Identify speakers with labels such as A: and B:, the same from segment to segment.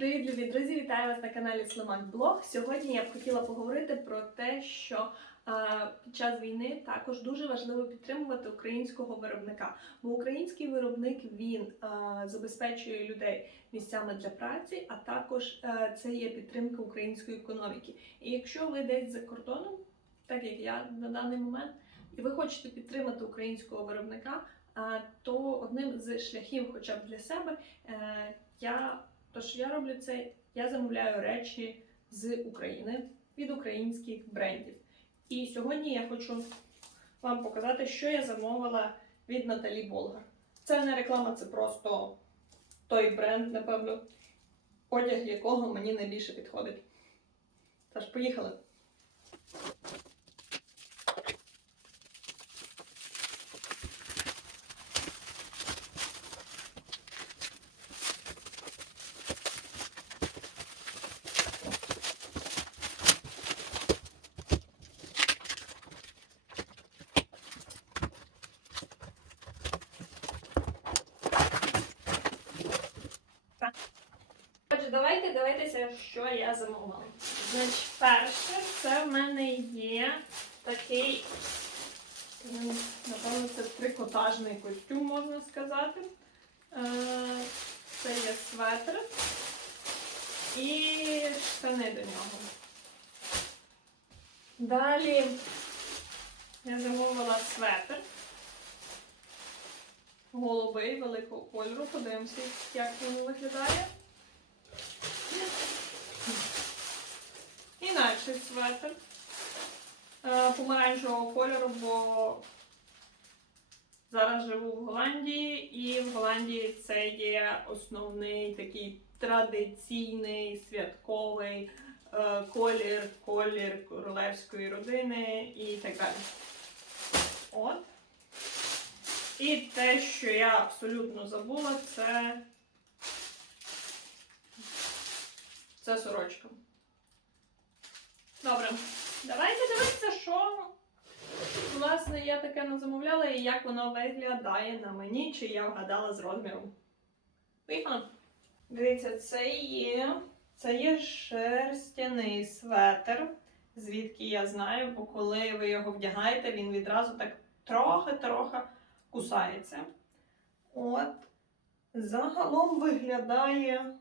A: Привіт, любі друзі! Вітаю вас на каналі Слимак Блог. Сьогодні я б хотіла поговорити про те, що е, під час війни також дуже важливо підтримувати українського виробника. Бо український виробник він е, забезпечує людей місцями для праці, а також е, це є підтримка української економіки. І якщо ви десь за кордоном, так як я на даний момент, і ви хочете підтримати українського виробника, е, то одним з шляхів, хоча б для себе, е, я Тож я роблю це, я замовляю речі з України від українських брендів. І сьогодні я хочу вам показати, що я замовила від Наталі Болгар. Це не реклама, це просто той бренд, напевно, одяг якого мені найбільше підходить. Тож, поїхали! Отже, давайте дивитися, що я замовила. Значить, перше, це в мене є такий, напевно, це трикотажний костюм, можна сказати. Е, Це є светр і штани до нього. Далі я замовила светр. Голубий великого кольору. Подивимося, як він виглядає. Інакший светр е, помаранчевого кольору, бо зараз живу в Голландії, і в Голландії це є основний такий традиційний святковий е, колір, колір королевської родини і так далі. От. І те, що я абсолютно забула, це це сорочка. Добре, давайте дивитися, що власне я таке не замовляла і як воно виглядає на мені, чи я вгадала з розміром. Поїхали. Дивіться, це є, це є шерстяний светр, звідки я знаю, бо коли ви його вдягаєте, він відразу так трохи-трохи кусається. От. Загалом виглядає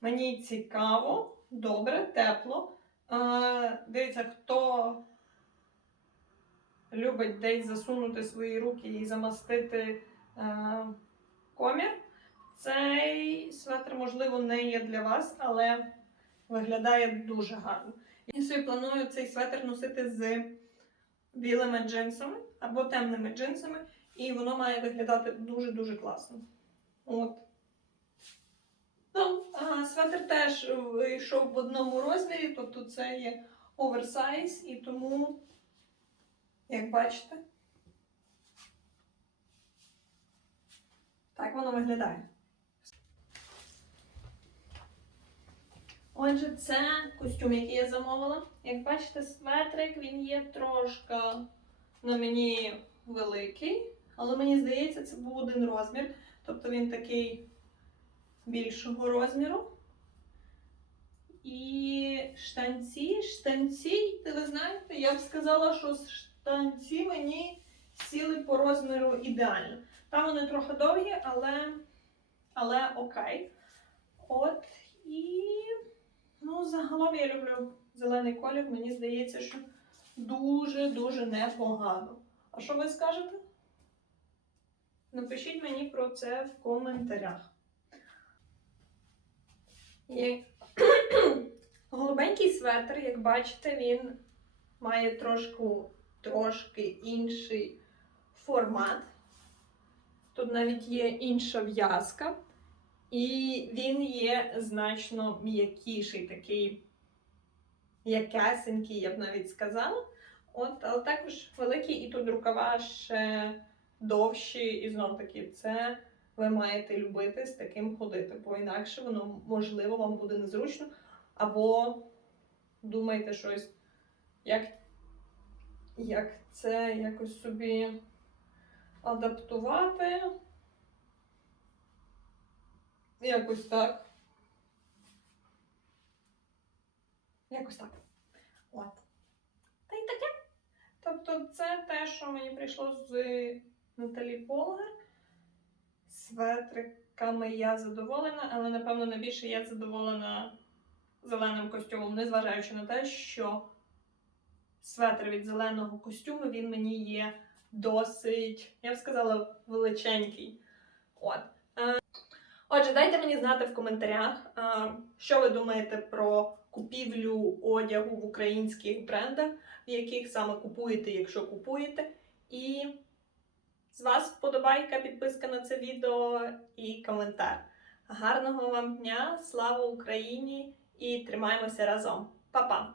A: мені цікаво, добре, тепло. Е, дивіться, хто любить десь засунути свої руки і замастити е, комір. Цей светр, можливо, не є для вас, але виглядає дуже гарно. Я собі планую цей светр носити з білими джинсами або темними джинсами, і воно має виглядати дуже-дуже класно. От. Ну, а светр теж вийшов в одному розмірі, тобто це є оверсайз, і тому, як бачите, так воно виглядає. Отже, це костюм, який я замовила. Як бачите, светрик він є трошки на мені великий, але мені здається, це був один розмір. Тобто він такий більшого розміру. І штанці, штанці, ви знаєте, я б сказала, що штанці мені сіли по розміру ідеально. Там вони трохи довгі, але, але окей. От і ну, загалом я люблю зелений колір, мені здається, що дуже-дуже непогано. А що ви скажете? Напишіть мені про це в коментарях. І голубенький светр, як бачите, він має трошки, трошки інший формат. Тут навіть є інша в'язка, і він є значно м'якіший, такий м'якесенький, я б навіть сказала. От, але також великий, і тут рукава ще довші, і знов таки це ви маєте любити з таким ходити, бо інакше воно, можливо, вам буде незручно. Або думаєте щось, як, як це якось собі адаптувати. Якось так. Якось так. От. Та й таке. Тобто, це те, що мені прийшло з Наталі Полгар. Светриками я задоволена, але напевно найбільше я задоволена зеленим костюмом, незважаючи на те, що светр від зеленого костюму він мені є досить, я б сказала, величенький. От. Е, Отже, дайте мені знати в коментарях, е, що ви думаєте про купівлю одягу в українських брендах, в яких саме купуєте, якщо купуєте. І з вас вподобайка, підписка на це відео і коментар. Гарного вам дня, слава Україні і тримаємося разом. Па-па!